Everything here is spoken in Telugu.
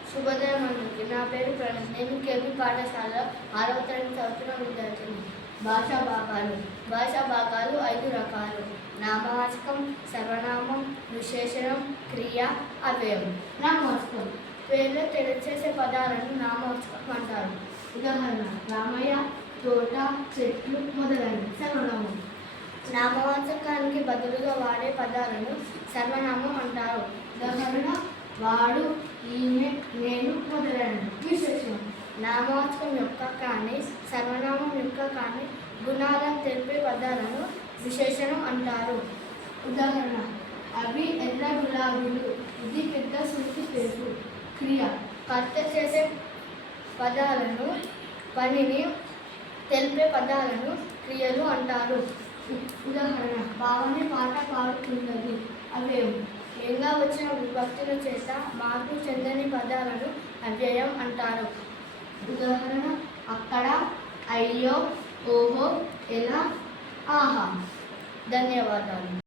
శుభోదయం అందరికీ నా పేరు ప్రణవ్ నేను కేబీ పాఠశాలలో ఆరవ తరగతి చదువుతున్న విద్యార్థిని. భాషా భాగాలు. భాషా భాగాలు ఐదు రకాలు. నామవాచకం సర్వనామం విశేషణం క్రియ అవ్యయం. నామవాచకం. పేరులో తెలియచేసే పదాలను నామవాచకం అంటారు. ఉదాహరణ రామయ్య తోట చెట్లు మొదలైనవి. సర్వనామం. నామవాచకానికి బదులుగా వాడే పదాలను సర్వనామం అంటారు. ఉదాహరణ వాడు ఈమె నేను మొదలైనవి విశేషణం నామవాచకం యొక్క కానీ సర్వనామం యొక్క కానీ గుణాలను తెలిపే పదాలను విశేషణం అంటారు. ఉదాహరణ అవి ఎర్ర గులాబీలు. ఇది పెద్ద సుంటి పేరు. క్రియ కర్త చేసే పదాలను పనిని తెలిపే పదాలను క్రియలు అంటారు. ఉదాహరణ భావని పాట పాడుతున్నది. అవ్యయం ఏంగా వచ్చిన విభక్తుల చేత మార్పు చెందని పదాలను అవ్యయం అంటారు. ఉదాహరణ అక్కడ అయ్యో ఓహో ఎలా? ఆహా. ధన్యవాదాలు.